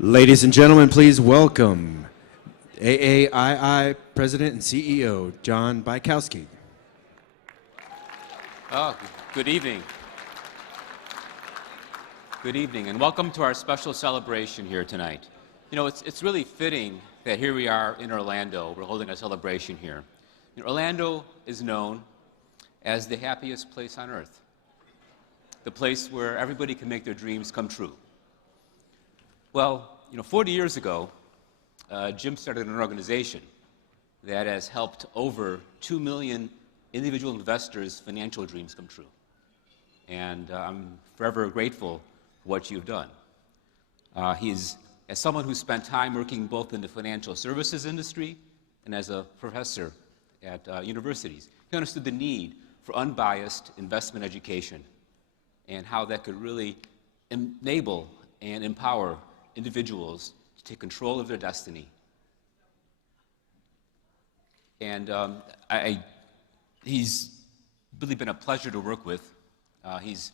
Ladies and gentlemen, please welcome AAII President and CEO, John Bykowski. Oh, good evening. Good evening, and welcome to our special celebration here tonight. You know, it's really fitting that here we are in Orlando. We're holding a celebration here. You know, Orlando is known as the happiest place on earth, the place where everybody can make their dreams come true. Well, you know, 40 years ago, Jim started an organization that has helped over 2 million individual investors' financial dreams come true. And I'm forever grateful for what you've done. As someone who spent time working both in the financial services industry and as a professor at universities, he understood the need for unbiased investment education and how that could really enable and empower individuals to take control of their destiny. And he's really been a pleasure to work with. He's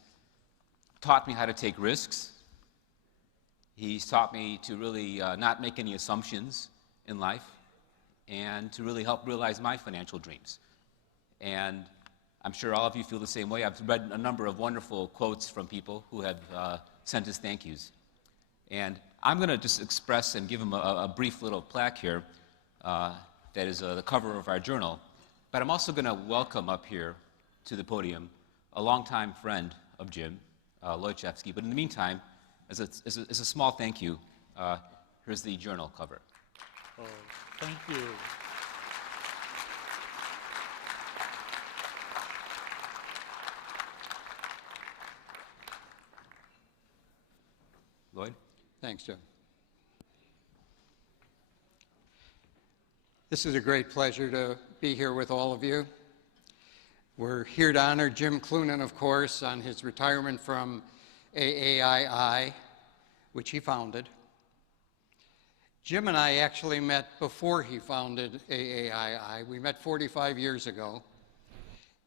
taught me how to take risks. He's taught me to really not make any assumptions in life and to really help realize my financial dreams. And I'm sure all of you feel the same way. I've read a number of wonderful quotes from people who have sent us thank yous. And I'm going to just express and give him a brief little plaque here that is the cover of our journal. But I'm also going to welcome up here to the podium a longtime friend of Jim, Lloyd Chefsky. But in the meantime, as a small thank you, here's the journal cover. Oh, thank you. Lloyd? Thanks, Jim. This is a great pleasure to be here with all of you. We're here to honor Jim Cloonan, of course, on his retirement from AAII, which he founded. Jim and I actually met before he founded AAII. We met 45 years ago.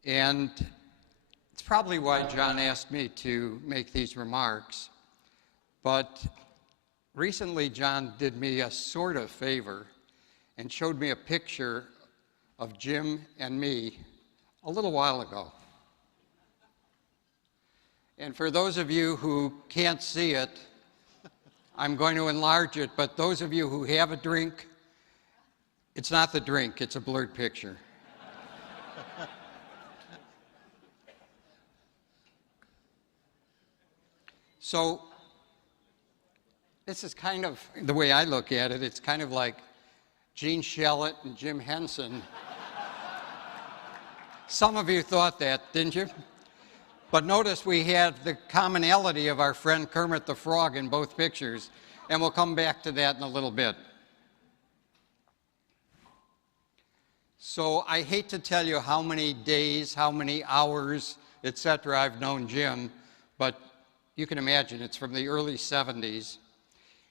And it's probably why John asked me to make these remarks. But recently, John did me a sort of favor and showed me a picture of Jim and me a little while ago. And for those of you who can't see it, I'm going to enlarge it, but those of you who have a drink, it's not the drink, it's a blurred picture. So, this is kind of, the way I look at it, it's kind of like Gene Shalit and Jim Henson. Some of you thought that, didn't you? But notice we had the commonality of our friend Kermit the Frog in both pictures, and we'll come back to that in a little bit. So I hate to tell you how many days, how many hours, etc. I've known Jim, but you can imagine it's from the early 70s.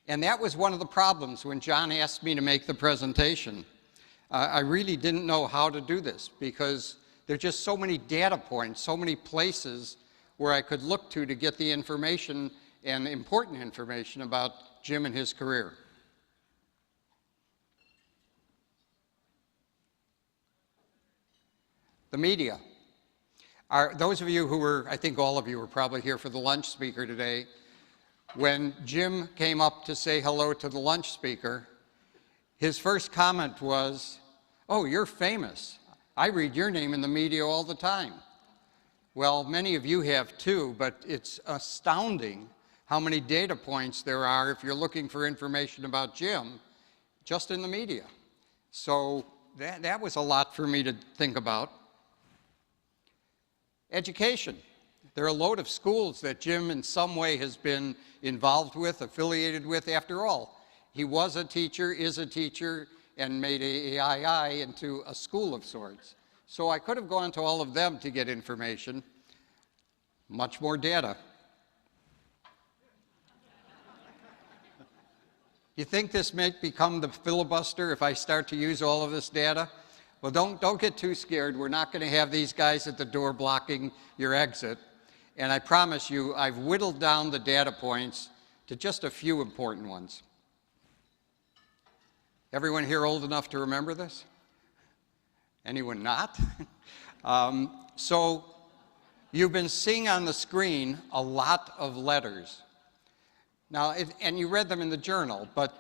And that was one of the problems when John asked me to make the presentation. I really didn't know how to do this because there are just so many data points, so many places where I could look to get the information and important information about Jim and his career. The media. Those of you who were, I think all of you were probably here for the lunch speaker today. When Jim came up to say hello to the lunch speaker, his first comment was, "Oh, you're famous. I read your name in the media all the time." Well, many of you have too, but it's astounding how many data points there are if you're looking for information about Jim just in the media. So that was a lot for me to think about. Education. There are a load of schools that Jim in some way has been involved with, affiliated with. After all, he was a teacher, is a teacher, and made AAII into a school of sorts. So I could have gone to all of them to get information, much more data. You think this may become the filibuster if I start to use all of this data? Well, don't get too scared. We're not going to have these guys at the door blocking your exit. And I promise you, I've whittled down the data points to just a few important ones. Everyone here old enough to remember this? Anyone not? So you've been seeing on the screen a lot of letters. Now, and you read them in the journal, but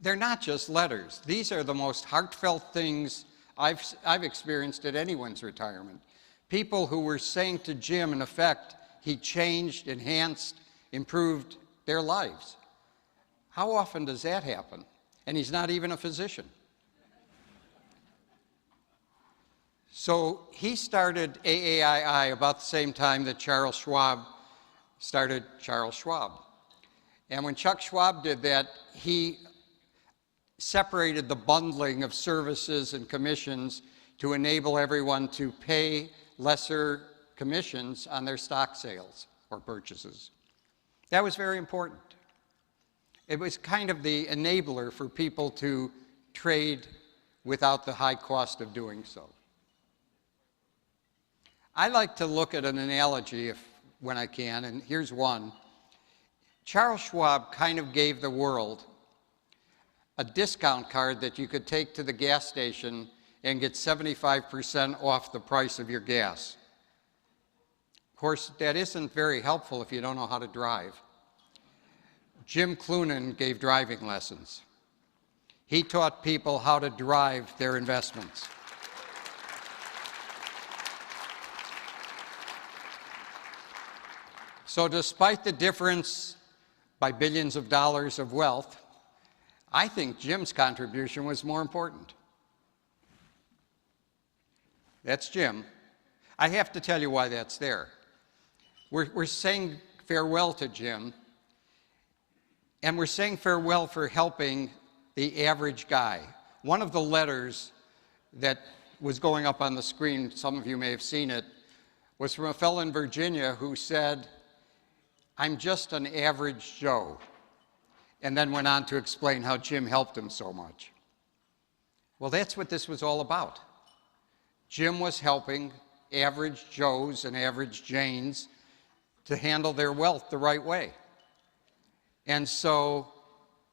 they're not just letters. These are the most heartfelt things I've experienced at anyone's retirement. People who were saying to Jim, in effect, he changed, enhanced, improved their lives. How often does that happen? And he's not even a physician. So he started AAII about the same time that Charles Schwab started Charles Schwab. And when Chuck Schwab did that, he separated the bundling of services and commissions to enable everyone to pay lesser commissions on their stock sales or purchases. That was very important. It was kind of the enabler for people to trade without the high cost of doing so. I like to look at an analogy when I can, and here's one. Charles Schwab kind of gave the world a discount card that you could take to the gas station and get 75% off the price of your gas. Of course, that isn't very helpful if you don't know how to drive. Jim Cloonan gave driving lessons. He taught people how to drive their investments. So despite the difference by billions of dollars of wealth, I think Jim's contribution was more important. That's Jim. I have to tell you why that's there. We're saying farewell to Jim, and we're saying farewell for helping the average guy. One of the letters that was going up on the screen, some of you may have seen it, was from a fellow in Virginia who said, "I'm just an average Joe," and then went on to explain how Jim helped him so much. Well, that's what this was all about. Jim was helping average Joes and average Janes to handle their wealth the right way. And so,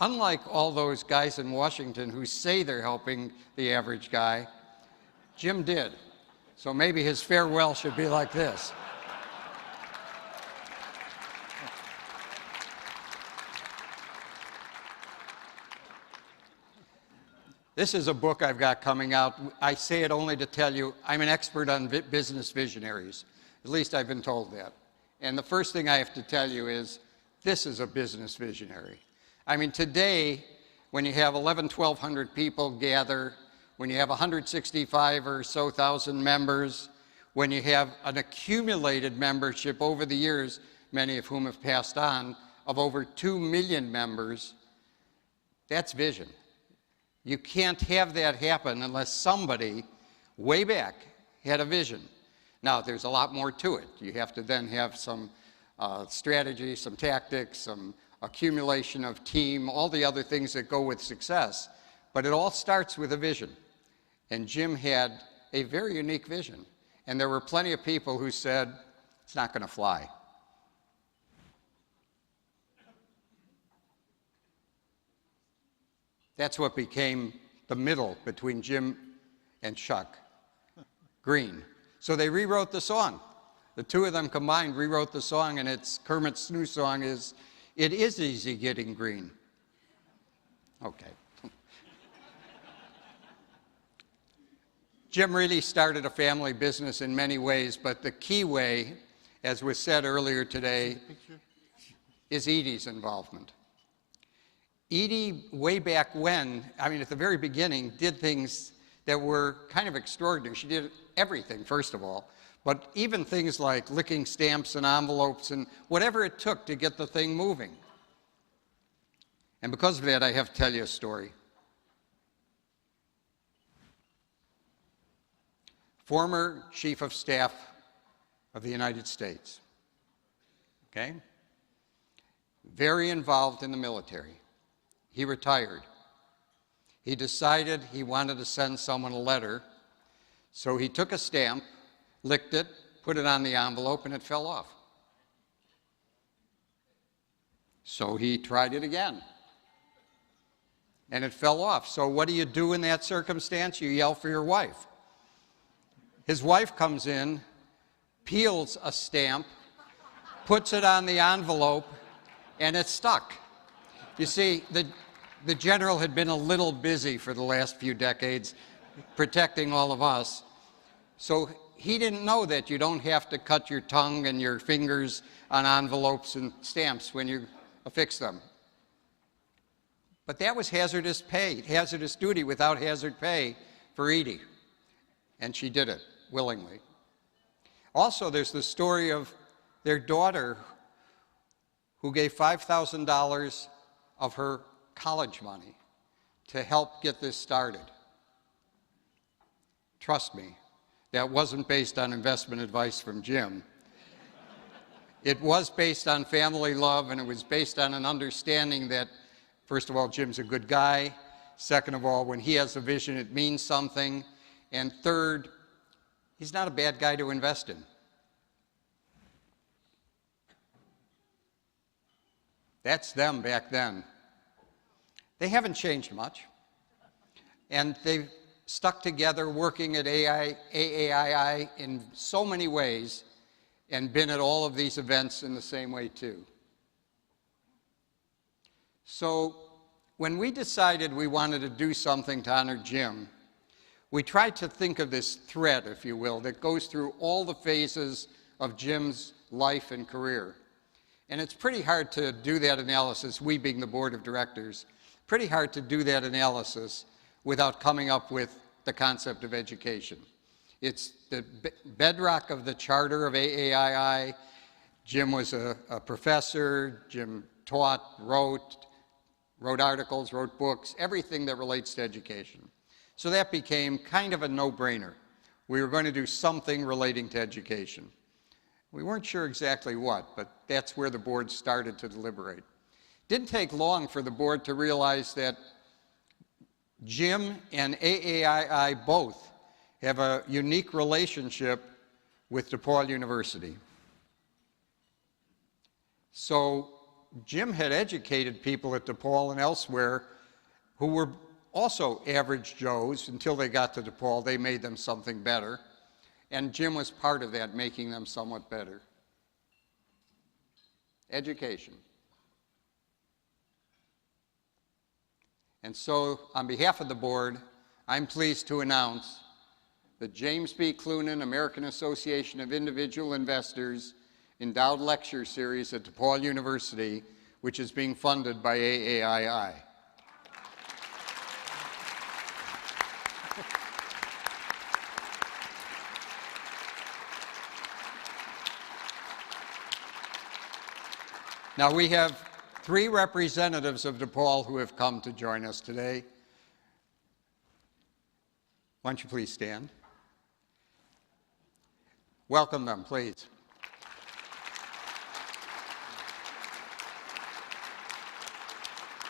unlike all those guys in Washington who say they're helping the average guy, Jim did. So maybe his farewell should be like this. This is a book I've got coming out. I say it only to tell you I'm an expert on business visionaries. At least I've been told that. And the first thing I have to tell you is this is a business visionary. I mean, today, when you have 1,100 people gather, when you have 165 or so thousand members, when you have an accumulated membership over the years, many of whom have passed on, of over 2 million members, that's vision. You can't have that happen unless somebody way back had a vision. Now, there's a lot more to it. You have to then have some strategy, some tactics, some accumulation of team, all the other things that go with success. But it all starts with a vision. And Jim had a very unique vision. And there were plenty of people who said, it's not going to fly. That's what became the middle between Jim and Chuck Green. So they rewrote the song. The two of them combined rewrote the song, and it's Kermit's new song is, "It is easy getting green." Okay. Jim really started a family business in many ways, but the key way, as was said earlier today, is Edie's involvement. Edie, way back when, I mean, at the very beginning, did things that were kind of extraordinary. She did everything, first of all, but even things like licking stamps and envelopes and whatever it took to get the thing moving. And because of that, I have to tell you a story. Former Chief of Staff of the United States, okay? Very involved in the military. He retired. He decided he wanted to send someone a letter, so he took a stamp, licked it, put it on the envelope, and it fell off. So he tried it again. and it fell off. So what do you do in that circumstance? You yell for your wife. His wife comes in, peels a stamp, puts it on the envelope, and it's stuck. You see, the general had been a little busy for the last few decades protecting all of us. So he didn't know that you don't have to cut your tongue and your fingers on envelopes and stamps when you affix them. But that was hazardous pay, hazardous duty without hazard pay for Edie. And she did it willingly. Also, there's the story of their daughter who gave $5,000 of her college money to help get this started. Trust me, that wasn't based on investment advice from Jim. It was based on family love, and it was based on an understanding that, first of all, Jim's a good guy. Second of all, when he has a vision, it means something. And third, he's not a bad guy to invest in. That's them back then. They haven't changed much. And they've stuck together working at AAII in so many ways and been at all of these events in the same way too. So when we decided we wanted to do something to honor Jim, we tried to think of this thread, if you will, that goes through all the phases of Jim's life and career. And it's pretty hard to do that analysis, we being the board of directors, pretty hard to do that analysis without coming up with the concept of education. It's the bedrock of the charter of AAII. Jim was a professor. Jim taught, wrote articles, wrote books, everything that relates to education. So that became kind of a no-brainer. We were going to do something relating to education. We weren't sure exactly what, but that's where the board started to deliberate. Didn't take long for the board to realize that Jim and AAII both have a unique relationship with DePaul University. So Jim had educated people at DePaul and elsewhere who were also average Joes until they got to DePaul. They made them something better. And Jim was part of that, making them somewhat better. Education. And so, on behalf of the board, I'm pleased to announce the James B. Cloonan American Association of Individual Investors Endowed Lecture Series at DePaul University, which is being funded by AAII. Now, we have 3 representatives of DePaul who have come to join us today. Why don't you please stand? Welcome them, please.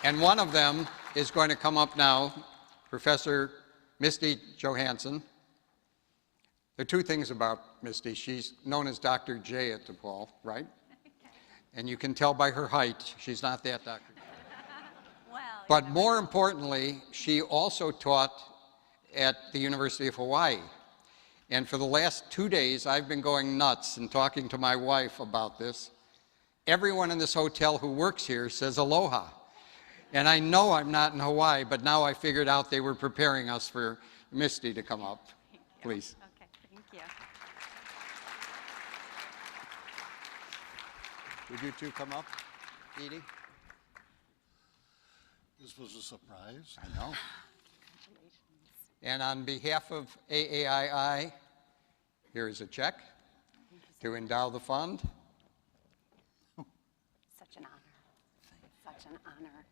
And one of them is going to come up now, Professor Misty Johansson. There are 2 things about Misty. She's known as Dr. J at DePaul, right? And you can tell by her height, she's not that Dr. J. Well, but more importantly, she also taught at the University of Hawaii. And for the last 2 days, I've been going nuts and talking to my wife about this. Everyone in this hotel who works here says aloha. And I know I'm not in Hawaii, but now I figured out they were preparing us for Misty to come up. Please. okay, thank you. Would you 2 come up, Edie? This was a surprise. I know. And on behalf of AAII, here is a check to endow the fund. Such an honor. Such an honor.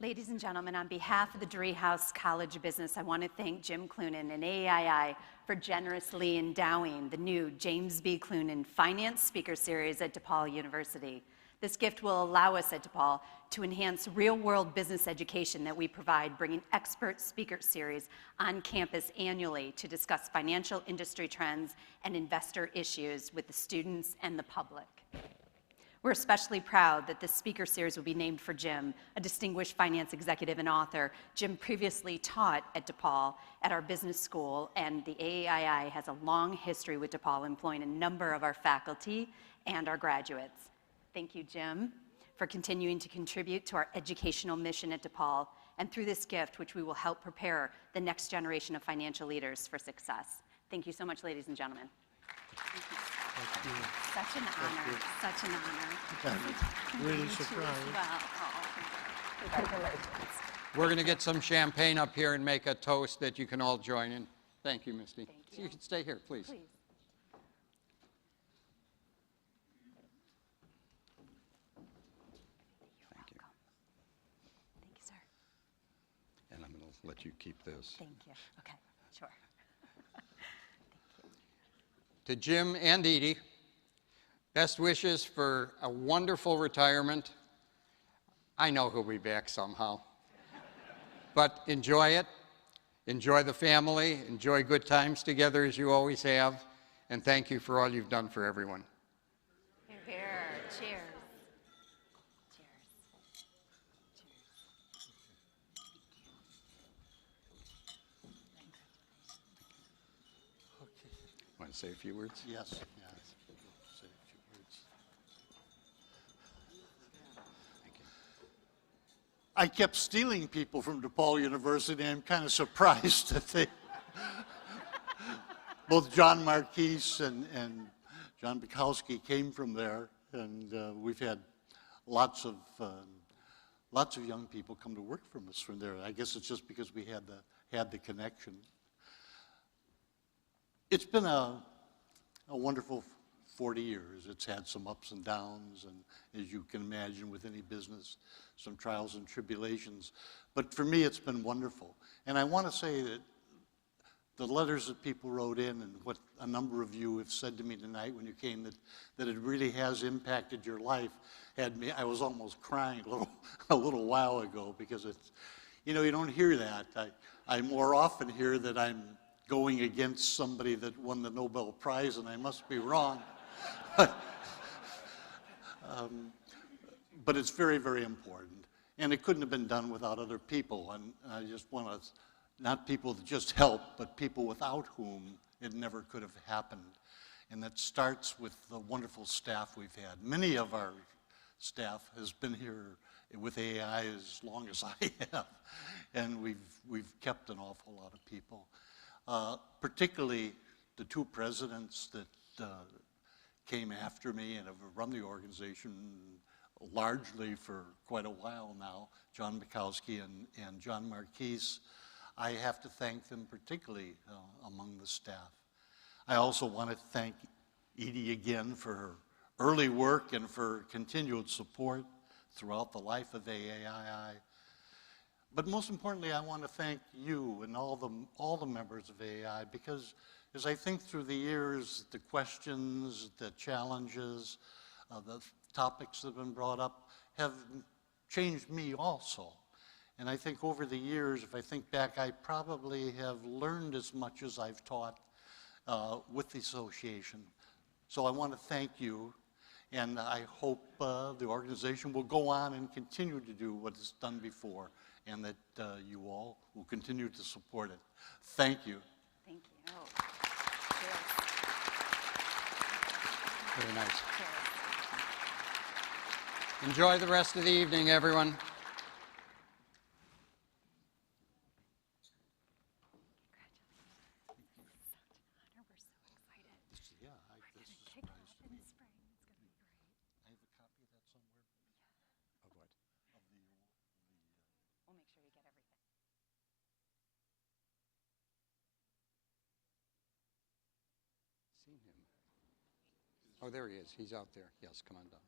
Ladies and gentlemen, on behalf of the Driehaus College of Business, I want to thank Jim Cloonan and AAII for generously endowing the new James B. Cloonan Finance Speaker Series at DePaul University. This gift will allow us at DePaul to enhance real-world business education that we provide, bringing expert speaker series on campus annually to discuss financial industry trends and investor issues with the students and the public. We're especially proud that this speaker series will be named for Jim, a distinguished finance executive and author. Jim previously taught at DePaul at our business school, and the AAII has a long history with DePaul, employing a number of our faculty and our graduates. Thank you, Jim, for continuing to contribute to our educational mission at DePaul, and through this gift, which we will help prepare the next generation of financial leaders for success. Thank you so much, ladies and gentlemen. Thank you. Such an honor, such an honor. I'm really surprised. We're going to get some champagne up here and make a toast that you can all join in. Thank you, Misty. Thank you. You can stay here, please. Please. Thank you. Thank you, sir. And I'm going to let you keep this. Thank you. Okay, sure. To Jim and Edie, best wishes for a wonderful retirement. I know he'll be back somehow. But enjoy it. Enjoy the family. Enjoy good times together as you always have. And thank you for all you've done for everyone. Here, here. Cheers. Want to say a few words? Yes, yes. Say a few words. Thank you. I kept stealing people from DePaul University. I'm kind of surprised that they, both John Marquise and John Bukowski came from there, and we've had lots of young people come to work from us from there. I guess it's just because we had the connection. It's been a wonderful 40 years. It's had some ups and downs, and as you can imagine with any business, some trials and tribulations. But for me, it's been wonderful. And I want to say that the letters that people wrote in and what a number of you have said to me tonight when you came, that it really has impacted your life, had me, I was almost crying a little while ago, because it's, you know, you don't hear that. I more often hear that I'm going against somebody that won the Nobel Prize, and I must be wrong. But it's very, very important. And it couldn't have been done without other people. And I just want to, not people that just help, but people without whom it never could have happened. And that starts with the wonderful staff we've had. Many of our staff has been here with AAI as long as I have. And we've kept an awful lot of people. Particularly the two presidents that came after me and have run the organization largely for quite a while now, John Bukowski and John Marquise. I have to thank them particularly among the staff. I also want to thank Edie again for her early work and for continued support throughout the life of AAII. But most importantly, I want to thank you and all the members of AAI, because as I think through the years, the questions, the challenges, the topics that have been brought up have changed me also. And I think over the years, if I think back, I probably have learned as much as I've taught with the association. So I want to thank you, and I hope the organization will go on and continue to do what it's done before, and that you all will continue to support it. Thank you. Thank you. Cheers. Very nice. Cheers. Enjoy the rest of the evening, everyone. Oh, there he is. He's out there. Yes, come on down.